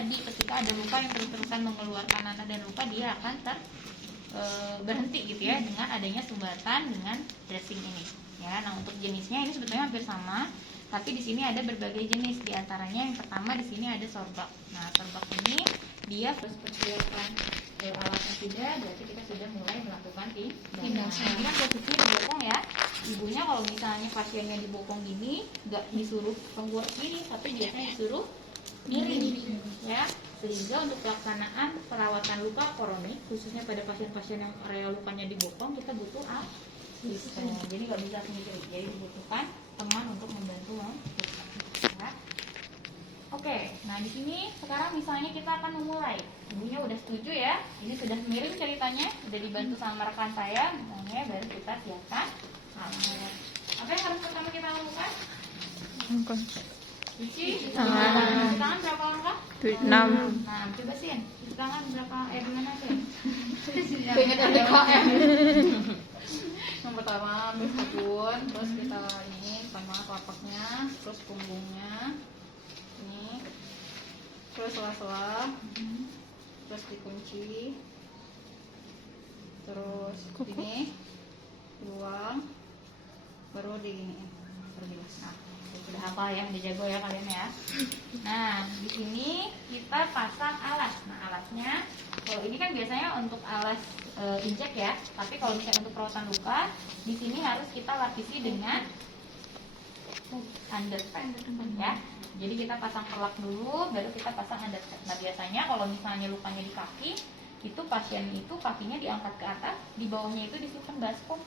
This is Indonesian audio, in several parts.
tadi ketika ada luka yang terus-terusan mengeluarkan nanah dan luka, dia akan berhenti gitu ya dengan adanya sumbatan dengan dressing ini. Ya, nah untuk jenisnya ini sebetulnya hampir sama, tapi di sini ada berbagai jenis. Di antaranya yang pertama di sini ada sorbak. Nah, sorbak ini dia harus persiapkan alatnya sudah, berarti kita sudah mulai melakukan tindakan. Ini kan posisi dibokong ya. Ibunya kalau misalnya pasiennya dibokong gini, nggak disuruh penggor kiri, tapi biasanya disuruh miring, ya. Sehingga untuk pelaksanaan perawatan luka koronik, khususnya pada pasien-pasien yang area lukanya dibokong, kita butuh asisten. Jadi nggak bisa sendiri. Jadi dibutuhkan teman untuk membantu ya. Oke, nah di sini sekarang misalnya kita akan memulai. Ibunya udah setuju ya. Ini sudah miring ceritanya, udah dibantu sama rekan saya. Misalnya baru kita siapkan alat. Apa yang harus pertama kita lakukan? Cuci tangan berapa langkah? 6. Nah, coba Sin, cuci tangan berapa? Gimana Sin? Pengen LDKM. Yang pertama ambil sabun, terus kita ini sama telapaknya, terus punggungnya, ini, terus sela-sela, terus dikunci, terus ini buang, baru di perbilas. Nah, sudah hafal ya, udah jago ya kalian ya. Nah, di sini kita pasang alas. Nah, alasnya kalau ini kan biasanya untuk alas injek ya, tapi kalau misalnya untuk perawatan luka, di sini harus kita lapisi dengan underpad ya. Jadi kita pasang perlak dulu, baru kita pasang underpad. Nah, biasanya kalau misalnya lukanya di kaki, itu pasien itu kakinya diangkat ke atas, di bawahnya itu disimpan baskom.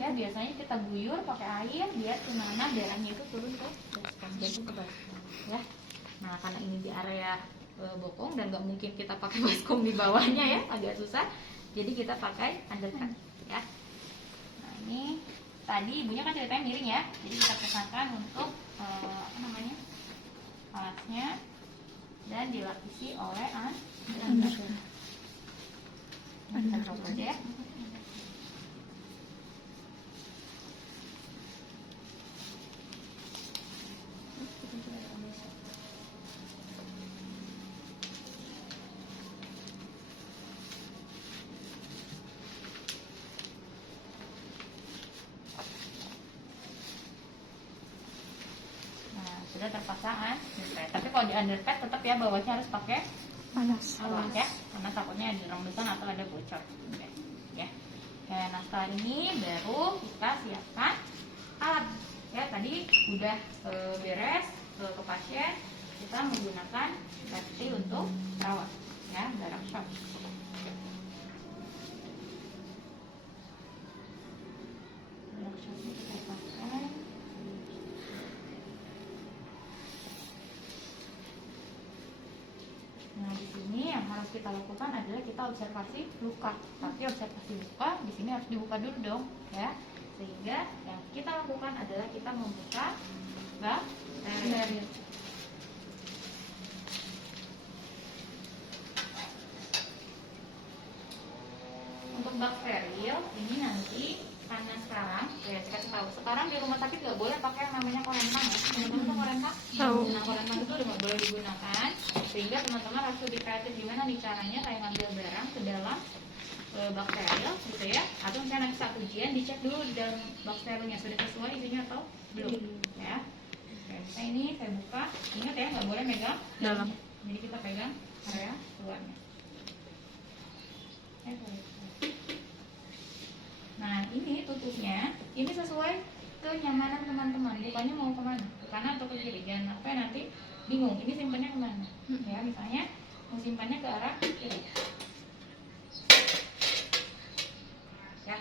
Ya, biasanya kita guyur pakai air biar nanah darahnya itu turun ke baskom, jadi ke baskom ya. Nah, karena ini di area bokong dan nggak mungkin kita pakai baskom di bawahnya ya, agak susah. Jadi kita pakai undercut ya. Nah, ini tadi ibunya kan ceritanya miring ya. Jadi kita pasangkan untuk alasnya dan dilapisi oleh undercut. Kita coba aja ya. Sudah terpasang underpad. Tapi kalau di underpad tetap ya bawahnya harus pakai alas ya, karena takutnya ada rembesan atau ada bocor. Oke, ya. Nah setelah ini baru kita siapkan alat. Ya tadi udah beres ke pasien, kita menggunakan peti untuk perawat ya, darah shock. Darah shocknya kita pakai. Nah, di sini yang harus kita lakukan adalah kita observasi luka. Tapi observasi luka di sini harus dibuka dulu dong, ya. Sehingga yang kita lakukan adalah kita membuka bakteri. Untuk bakterial ini nanti karena sekarang ya saya kasih tahu, sekarang di rumah sakit nggak boleh pakai yang namanya korentang ya. Teman-teman korentang? Nah, korentang itu udah nggak boleh digunakan, sehingga teman-teman harus lebih kreatif gimana nih caranya kayak ngambil barang ke dalam bakterial gitu ya, atau misalnya nanti saat ujian dicek dulu di dalam bakterialnya sudah sesuai isinya atau belum ya. Oke, nah ini saya buka, ingat ya nggak boleh megang dalam, jadi kita pegang area luarnya. Nah ini tutupnya, ini sesuai kenyamanan teman-teman, bukannya mau kemana, ke kanan atau ke kiri, jangan sampai nanti bingung, ini simpannya kemana ya, misalnya mau simpannya ke arah kiri ya.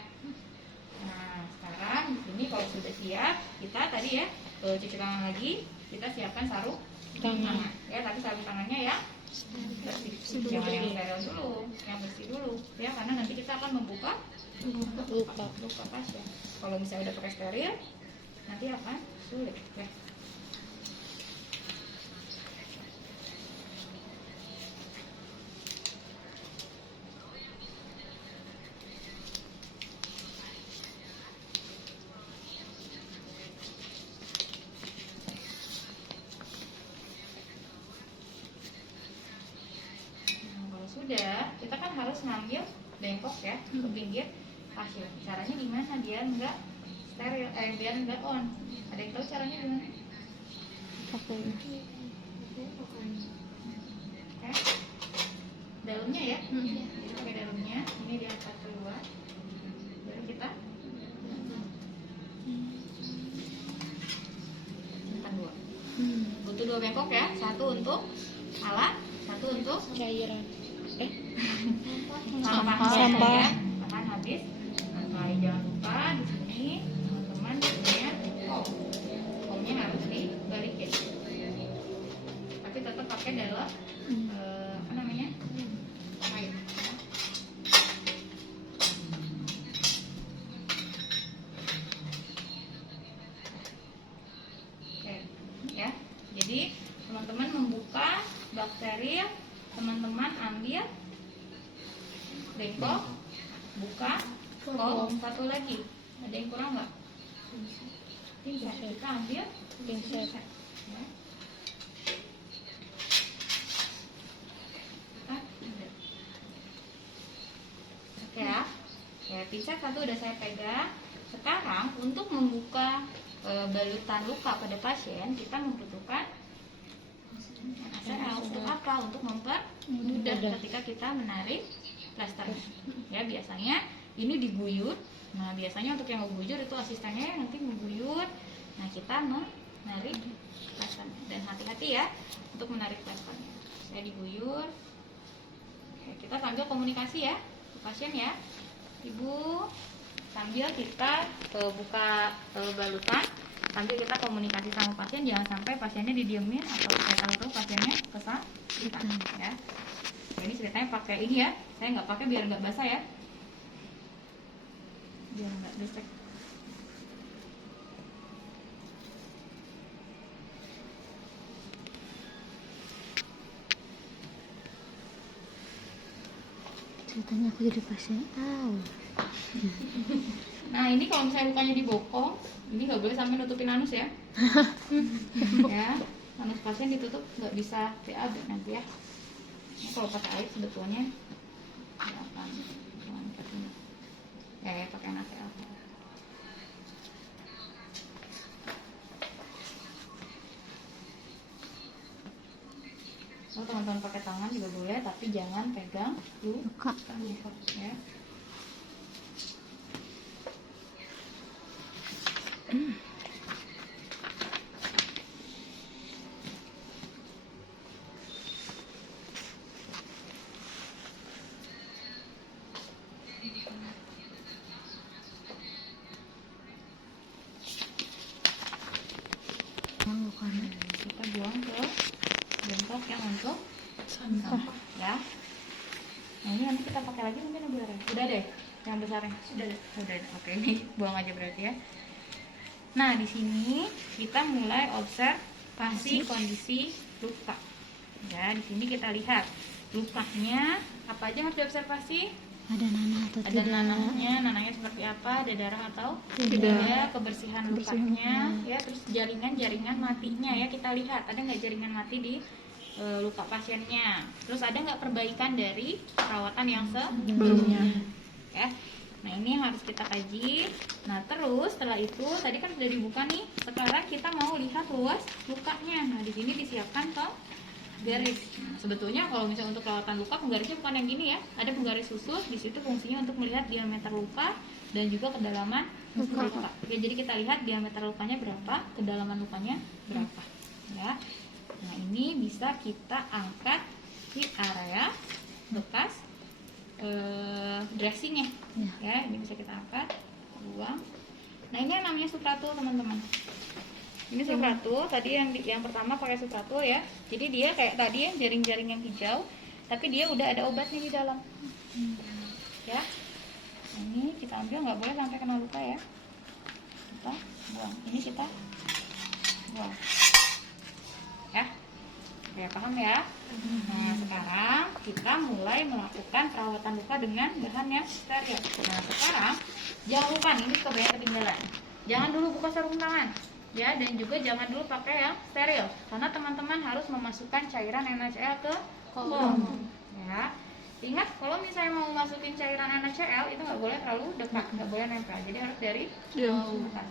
Nah sekarang di sini kalau sudah siap, kita tadi ya cuci tangan lagi, kita siapkan sarung tangan ya, tapi sarung tangannya ya bersih, jangan yang steril dulu, yang bersih dulu ya, karena nanti kita akan membuka luka pasien. Kalau misalnya udah pakai steril, nanti akan sulit ya. harus ngambil bengkok ya ke pinggir pasien. Caranya gimana biar nggak steril, biar nggak on? Ada yang tahu caranya gimana? Pakai Dalamnya ya, jadi pakai dalamnya. Ini diangkat keluar, baru kita simpan dua. Butuh 2 bengkok ya, satu untuk alat, satu untuk cairan. sampah ya, bahan habis. Nah, jangan lupa di sini teman-teman punya komnya harus dibalikin, tapi tetap pakai dalam apa namanya air. Oke, ya. Jadi teman-teman membuka bak steril, teman-teman ambil bengkok, buka, satu lagi. Ada yang kurang nggak? Pinset. Kita ambil Pinset. Ya. Oke ya. Ya, pinset satu udah saya pegang. Sekarang untuk membuka balutan luka pada pasien, kita membutuhkan untuk apa? Untuk mempermudah ketika kita menarik plasternya. Ya, biasanya ini diguyur. Nah, biasanya untuk yang mengguyur itu asistennya nanti mengguyur. Nah, kita menarik plasternya. Dan hati-hati ya untuk menarik plasternya. Saya diguyur. Oke, kita sambil komunikasi ya ke pasien ya. Ibu, sambil kita buka balutan, sambil kita komunikasi sama pasien, jangan sampai pasiennya didiemin atau saya tahu pasiennya kesal ya. Ini ceritanya pakai ini ya, saya nggak pakai biar nggak basah ya, biar nggak becek. Ceritanya aku jadi pasien. Nah, ini kalau misalnya lukanya dibokong, ini nggak boleh sampai nutupin anus ya. Ya, anus pasien ditutup nggak bisa PAB nanti ya. Nah, kalau pakai air sebetulnya nggak akan ya pakai NaCl. Oh, teman-teman pakai tangan juga boleh, tapi jangan pegang luka ya. Kita buang ke bengkok yang untuk sampah ya. Nah, ini nanti kita pakai lagi mungkin Bu Rara. Udah deh yang besarnya. Sudah deh. Oke, ini buang aja berarti ya. Nah, di sini kita mulai observasi kondisi luka. Ya, di sini kita lihat lukanya apa aja harus diobservasi. Ada nanah atau Ada tidak? nanahnya seperti apa, ada darah atau Tidak. ya, kebersihan lukanya, ya, terus jaringan matinya ya kita lihat ada nggak jaringan mati di luka pasiennya. Terus ada nggak perbaikan dari perawatan yang sebelumnya, ya. Nah, ini yang harus kita kaji. Nah, terus setelah itu tadi kan sudah dibuka nih. Sekarang kita mau lihat luas lukanya. Nah, di sini disiapkan garis. Nah, sebetulnya kalau misalnya untuk perawatan luka penggarisnya bukan yang gini ya. Ada penggaris khusus di situ fungsinya untuk melihat diameter luka dan juga kedalaman luka. Ya, jadi kita lihat diameter lukanya berapa, kedalaman lukanya berapa. Ya. Nah, ini bisa kita angkat di area bekas dressingnya. Ya, ini bisa kita angkat, buang. Nah, ini yang namanya supratu, teman-teman. Ini supratu, tadi yang pertama pakai supratu ya. Jadi dia kayak tadi ya, jaring-jaring yang hijau, tapi dia udah ada obatnya di dalam. Ya. Nah, ini kita ambil, nggak boleh sampai kena luka ya. Kita buang. Ini kita buang. Ya. Oke, paham ya? Nah, sekarang kita mulai melakukan perawatan luka dengan bahan yang steril. Nah, sekarang jangan lupa, ini kebanyakan ketinggalan. Jangan dulu buka sarung tangan. Ya, dan juga jangan dulu pakai yang steril karena teman-teman harus memasukkan cairan NaCl ke kolom. Ya. Ingat, kalau misalnya mau masukin cairan NaCl itu nggak boleh terlalu dekat, nggak boleh nempel. Jadi harus dari atas.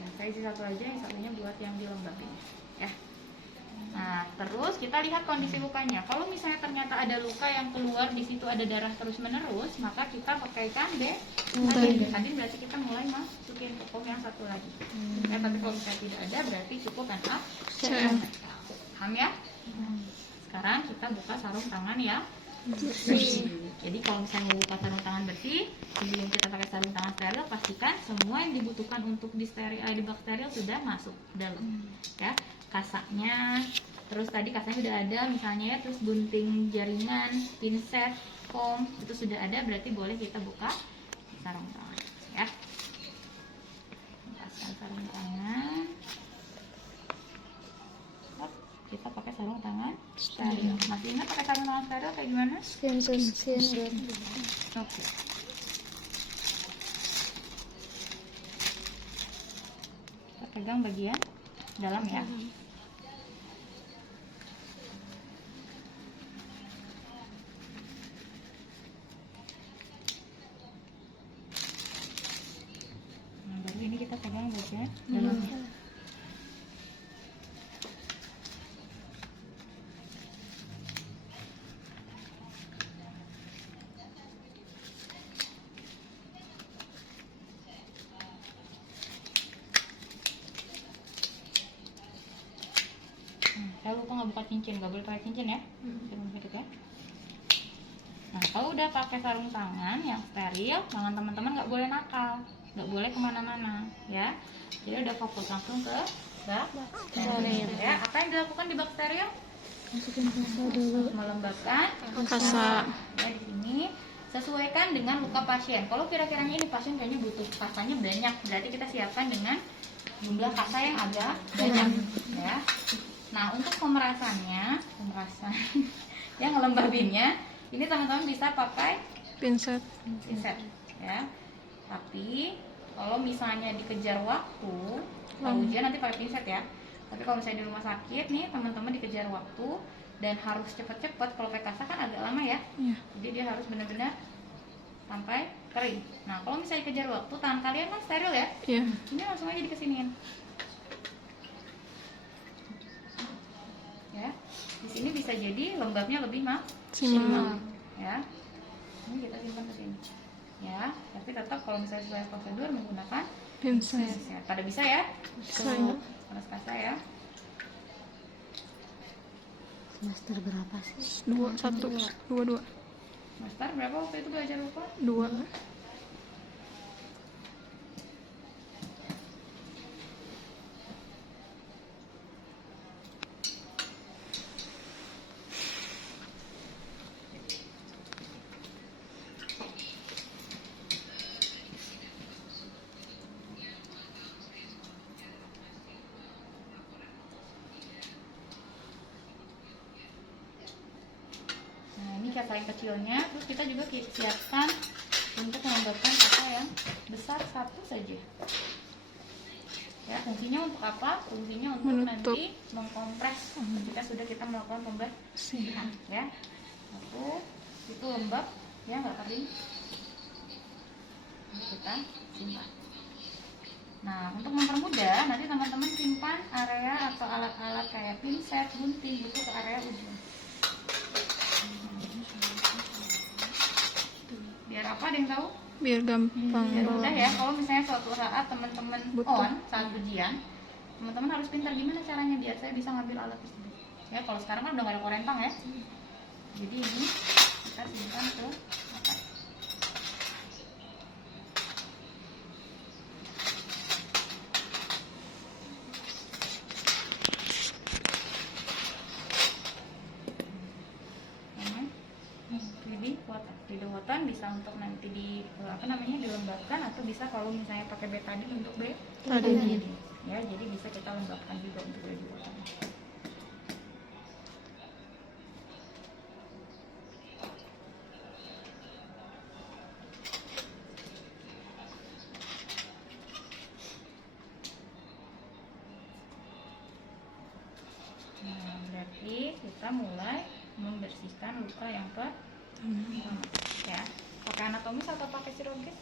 Ya, saya isi satu aja, yang satunya buat yang dilembabin. Ya. Nah, terus kita lihat kondisi lukanya. Kalau misalnya ternyata ada luka yang keluar di situ ada darah terus menerus, maka kita pakaikan betadine. Berarti kita mulai masukin ke pom yang satu lagi. Ya, tapi kalau misalnya tidak ada, berarti cukup NaCl. Paham ya? Sekarang kita buka sarung tangan ya. Jadi kalau misalnya mau buka sarung tangan bersih, sebelum kita pakai sarung tangan steril, pastikan semua yang dibutuhkan untuk di bak steril sudah masuk dalam. Ya, kasaknya, terus tadi kasaknya sudah ada, misalnya ya, terus gunting jaringan, pinset, foam itu sudah ada, berarti boleh kita buka sarung tangan. Ya, lepaskan sarung tangan. Kita pakai sarung tangan steril. Masih ingat pakai sarung tangan steril kayak gimana? Skin to skin dot. Oke. Kita pegang bagian dalam ya. Nah, baru ini kita pegang bagian dalamnya. Saya lupa nggak buka cincin, nggak boleh pakai cincin ya. Ya. Nah, kalau udah pakai sarung tangan yang steril, tangan teman-teman nggak boleh nakal, nggak boleh kemana-mana, ya. Jadi udah fokus langsung ke bak steril. Ya, apa yang dilakukan di bak steril? Masukin kasa dulu. Melembabkan Kasa. Ya, di sini sesuaikan dengan luka pasien. Kalau kira-kiranya ini pasien kayaknya butuh kasanya banyak, berarti kita siapkan dengan jumlah kasa yang agak banyak, ya. Nah, untuk pemerasan yang ngelembabinnya, ini teman-teman bisa pakai pinset, ya. Tapi kalau misalnya dikejar waktu, kalau ujian nanti pakai pinset ya. Tapi kalau misalnya di rumah sakit nih, teman-teman dikejar waktu dan harus cepet-cepet. Kalau pakai kasa kan agak lama ya. Jadi dia harus benar-benar sampai kering. Nah, kalau misalnya dikejar waktu, tangan kalian kan steril ya. Ini langsung aja dikesiniin. Ya, di sini bisa jadi lembabnya lebih maksimal, ya. Ini kita simpan ke sini, ya. Tapi tetap kalau misalnya sesuai prosedur menggunakan pinset. Pada bisa ya? Panas kasa ya. Semester berapa sih? 22. Master berapa waktu itu belajar lupa? 2. Nah, ini kasa yang kecilnya. Terus kita juga siapkan untuk melembabkan kasa yang besar satu saja. Ya, fungsinya untuk apa? Fungsinya untuk nanti mengkompres ketika sudah kita melakukan pembersihan, ya. Satu, itu lembab, ya, nggak kering. Kita simpan. Nah, untuk mempermudah, nanti teman-teman simpan area atau alat-alat kayak pinset, gunting itu ke area ujung. Biar apa, ada yang tahu? Biar gampang Biar bawa. mudah ya. Kalau misalnya suatu saat teman-teman on saat ujian, teman-teman harus pintar gimana caranya biar saya bisa ngambil alat tersebut. Ya, kalau sekarang kan udah nggak ada korentang ya. Jadi ini kita simpan ke atas. Water bisa untuk nanti dilembabkan, atau bisa kalau misalnya pakai betadine untuk betadine. Ya, jadi bisa kita lembabkan juga untuk baby water. kita mulai membersihkan luka yang pertama, ya. Pakai anatomis atau pakai chirurgis?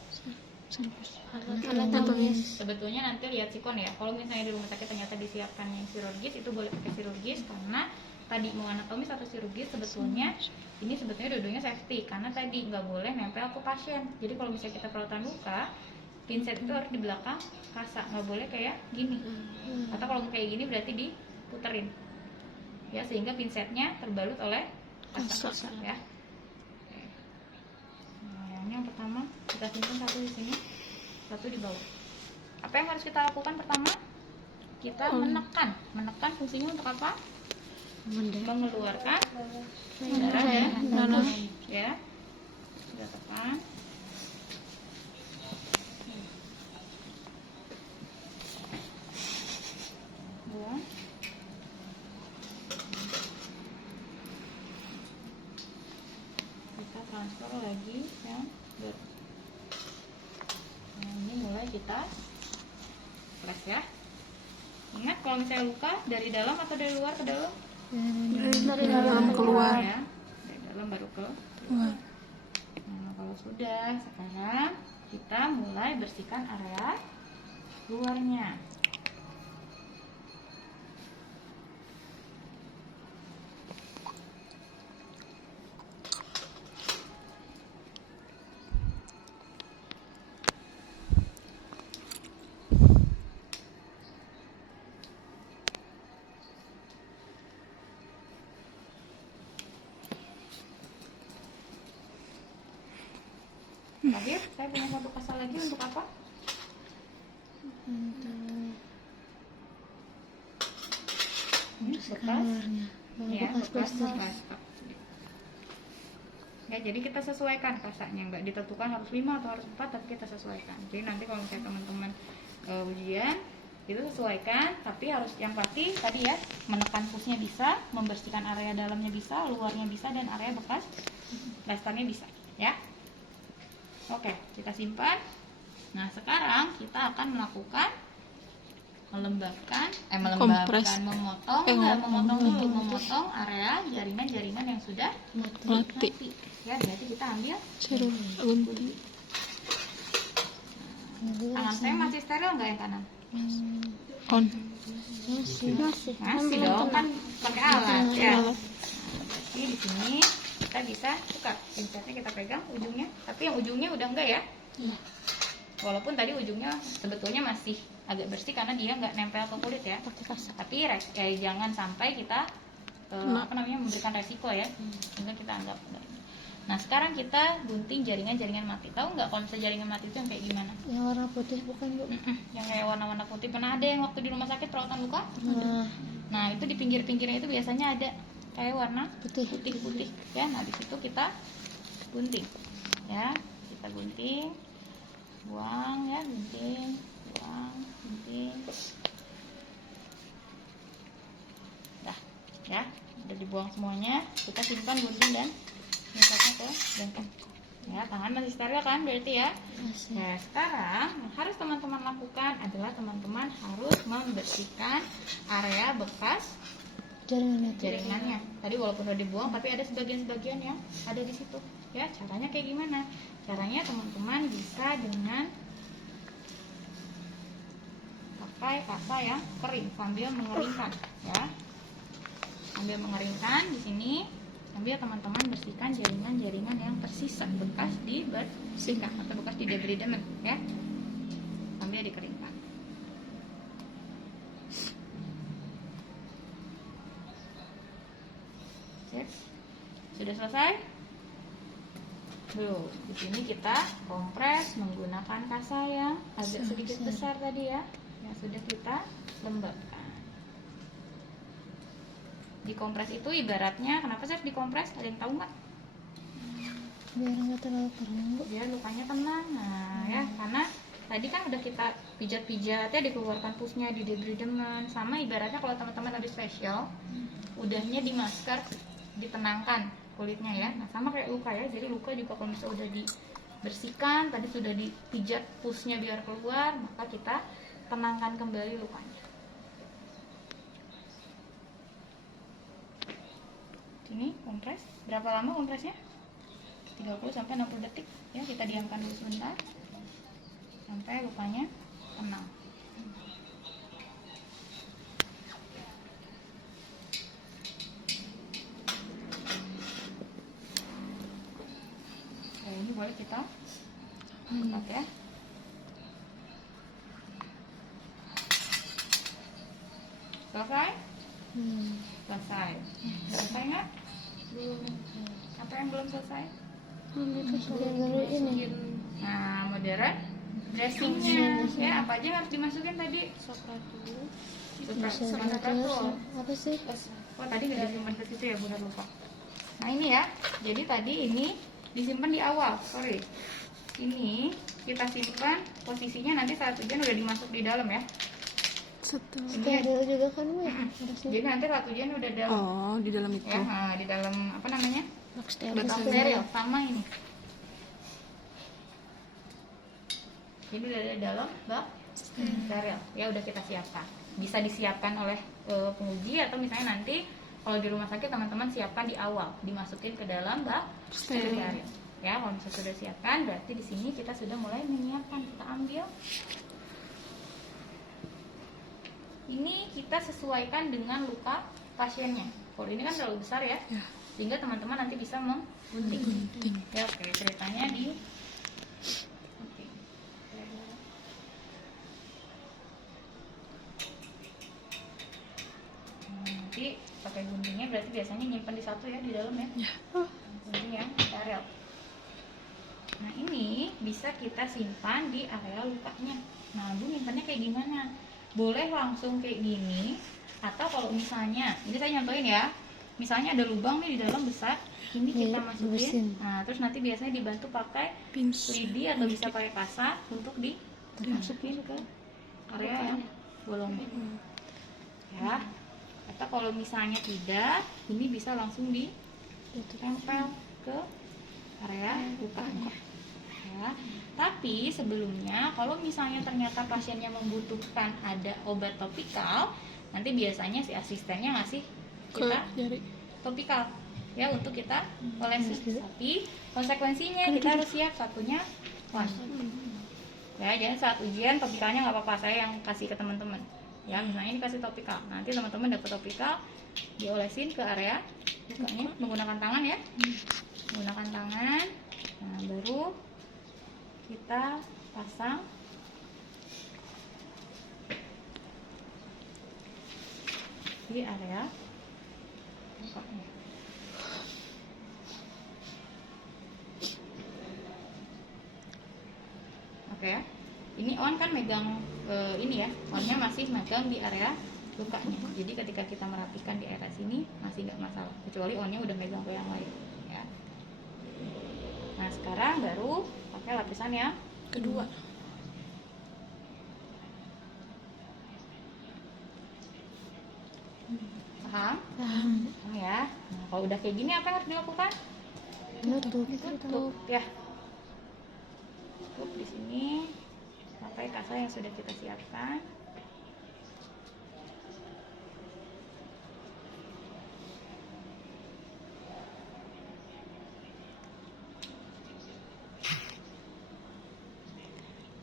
Anatomis. Sebetulnya nanti lihat sikon ya. Kalau misalnya di rumah sakit ternyata disiapkan yang chirurgis, itu boleh pakai chirurgis, karena tadi mau anatomis atau chirurgis sebetulnya ini sebetulnya dua-duanya safety, karena tadi nggak boleh nempel ke pasien. Jadi kalau misalnya kita perawatan luka, pinset itu harus di belakang kasa, nggak boleh kayak gini. Atau kalau kayak gini berarti diputerin, ya, sehingga pinsetnya terbalut oleh kasa, ya. Nah, yang pertama kita simpan satu di sini, satu di bawah. Apa yang harus kita lakukan pertama? Kita menekan fungsinya untuk apa? Mengeluarkan darah dan Nanas. ya. Sudah tekan. Buang. Kita transfer lagi yang baru. Nah, ini mulai kita press ya. Ingat kalau misalnya luka dari dalam atau dari luar ke dalam? Dari dalam keluar. Ya. Dari dalam baru ke Wah. Nah, kalau sudah, sekarang kita mulai bersihkan area luarnya. Terakhir, saya punya satu kasa lagi untuk apa? Bekas, ya, bekas. Ya, jadi kita sesuaikan kasanya, nggak ditentukan harus 5 atau harus 4, tapi kita sesuaikan. Jadi nanti kalau misalnya teman-teman ujian itu sesuaikan, tapi harus yang pasti tadi ya, menekan pusnya bisa, membersihkan area dalamnya bisa, luarnya bisa, dan area bekas plasternya bisa, ya. Oke, kita simpan. Nah, sekarang kita akan melakukan Kompres. memotong area jaringan-jaringan yang sudah Mati. ya. Berarti kita ambil Serum gunting. tangan saya masih steril nggak yang kanan? On. Masih dong, kan pakai alat ya. Jadi di sini kita bisa buka pinsetnya, kita pegang ujungnya, tapi yang ujungnya udah enggak ya? Iya. Walaupun tadi ujungnya sebetulnya masih agak bersih karena dia nggak nempel ke kulit ya. Tapi jangan sampai kita memberikan resiko ya, sehingga kita anggap enggak. Nah, sekarang kita gunting jaringan-jaringan mati. Tahu nggak kalau misalnya jaringan mati itu yang kayak gimana? Yang warna putih bukan, Bu? Yang kayak warna-warna putih. Pernah ada yang waktu di rumah sakit perawatan luka? Nah, itu di pinggir-pinggirnya itu biasanya ada kayak warna putih-putih ya. Nah, di situ kita gunting ya. Kita gunting, buang ya, gunting, buang, gunting. Dah ya, udah dibuang semuanya. Kita simpan gunting dan misalnya ke bengkel ya. Tangan masih steril kan berarti ya. Nah, sekarang yang harus teman-teman lakukan adalah teman-teman harus membersihkan area bekas jaringannya. Tadi walaupun udah dibuang, tapi ada sebagian-sebagian yang ada di situ. Ya, caranya kayak gimana? Caranya teman-teman bisa dengan pakai kasa yang kering sambil mengeringkan, ya. Sambil mengeringkan di sini, sambil teman-teman bersihkan jaringan-jaringan yang tersisa bekas dibersihkan atau bekas di debridement, ya. Sambil dikeringkan. Sudah selesai? Belum. Di sini kita kompres menggunakan kasa yang agak sedikit besar tadi ya, yang sudah kita lembabkan. Dikompres itu ibaratnya, kenapa sih dikompres? Ada yang tahu nggak? Biar nggak terlalu tenang, Bu. Biar lukanya tenang. Nah, ya, karena tadi kan udah kita pijat-pijat ya, dikeluarkan pusnya, di debridement, sama ibaratnya kalau teman-teman habis facial, udahnya di masker, ditenangkan kulitnya ya. Nah, sama kayak luka ya. Jadi luka juga kalau misalnya udah dibersihkan, tadi sudah dipijat pusnya biar keluar, maka kita tenangkan kembali lukanya. Sini kompres. Berapa lama kompresnya? 30 sampai 60 detik ya, kita diamkan dulu sebentar sampai lukanya tenang. Oke, ini boleh kita angkat ya. Selesai? Selesai. Selesai nggak? Belum. Apa yang belum selesai? Baru ini. Nah, modern dressingnya ya, apa aja yang harus dimasukin tadi? Sopratul. Apa sih? Oh, tadi nggak disimpan ke situ ya, benar lupa. Nah, ini ya. Jadi tadi ini disimpan di awal. Sorry. Ini kita simpan posisinya nanti saat hujan udah dimasuk di dalam ya. Setelah. Steril juga kan, Bu? Jadi nanti saat hujan udah dalam. Oh, di dalam itu. Ya, nah, di dalam apa namanya? Box steril. Botol steril sama ini. Jadi udah ada dalam bak steril. Ya udah kita siapkan. Bisa disiapkan oleh penguji atau misalnya nanti kalau di rumah sakit teman-teman siapkan di awal, dimasukin ke dalam bak steril. Ya, kalau misalnya sudah siapkan, berarti di sini kita sudah mulai menyiapkan. Kita ambil. Ini kita sesuaikan dengan luka pasiennya. Kalau ini kan terlalu besar ya, sehingga teman-teman nanti bisa menggunting. Ya, oke, ceritanya di nanti pakai guntingnya berarti biasanya nyimpan di satu ya di dalam ya. Gunting yang steril. Nah, ini bisa kita simpan di area lukanya. Nah, Bu nyimpannya kayak gimana? Boleh langsung kayak gini, atau kalau misalnya, ini saya nyontohin ya, misalnya ada lubang nih di dalam besar, ini kita masukin. Nah, terus nanti biasanya dibantu pakai lidi atau bisa pakai kasa untuk dimasukin ke area yang bolongnya. Ya. Atau kalau misalnya tidak, ini bisa langsung ditempel ke area lukanya. Ya. Tapi sebelumnya kalau misalnya ternyata pasiennya membutuhkan ada obat topikal, nanti biasanya si asistennya ngasih kita topikal ya untuk kita olesin. Tapi konsekuensinya kita harus siap, satunya ya, jangan saat ujian topikalnya nggak apa-apa, saya yang kasih ke teman-teman ya, misalnya ini kasih topikal, nanti teman-teman dapat topikal diolesin ke area lukanya menggunakan tangan ya, menggunakan tangan. Nah, baru kita pasang di area lukanya. Oke ya, ini on kan megang ini ya, onnya masih megang di area lukanya. Jadi ketika kita merapikan di area sini masih nggak masalah, kecuali onnya udah megang ke yang lain ya. Nah, sekarang baru pakai lapisan yang kedua. Paham? Paham ya. Nah, kalau udah kayak gini apa yang harus dilakukan? Tutup. Ya. Tutup di sini pakai kasa yang sudah kita siapkan.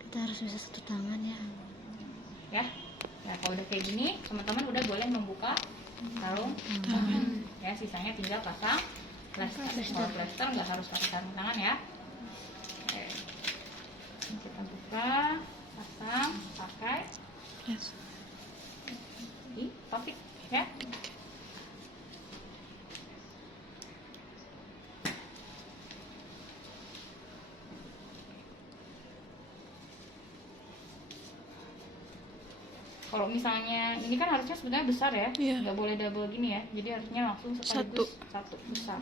Kita harus bisa satu tangan ya. Ya. Nah, kalau udah kayak gini, teman-teman udah boleh membuka sarung tangan. Ya, sisanya tinggal pasang plester. Kalau plester nggak harus pakai sarung tangan ya. Oke. Ini kita buka, pasang, pakai di topik ya. Kalau misalnya ini kan harusnya sebenarnya besar ya, nggak boleh double gini ya, jadi harusnya langsung sekaligus satu besar.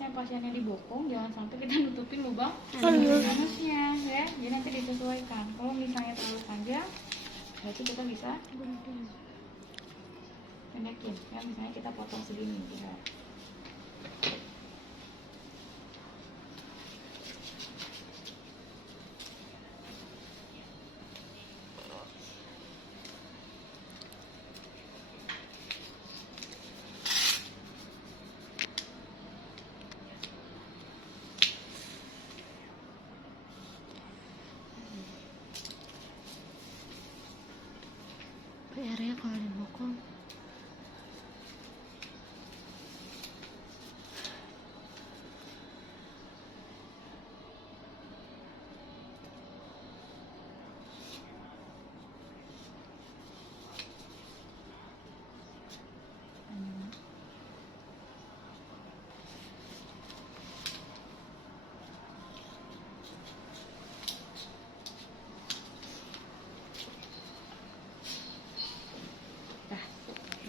misalnya pasiennya dibokong, jangan sampai kita nutupin lubang anusnya ya. Jadi nanti disesuaikan. Kalau misalnya terlalu panjang, berarti kita bisa pendekin ya. Misalnya kita potong segini ya. PR-nya kalau dibokong.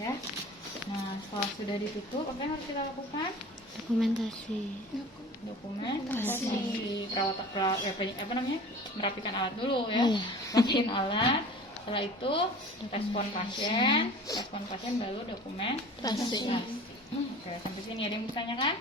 Ya. Nah, setelah sudah ditutup, apa yang harus kita lakukan? Dokumentasi. Dokumentasi. Apa namanya? Merapikan alat dulu ya. Oh, iya. Rapiin alat. Setelah itu respon pasien baru dokumentasi. Oke, sampai sini ada yang bertanya kan?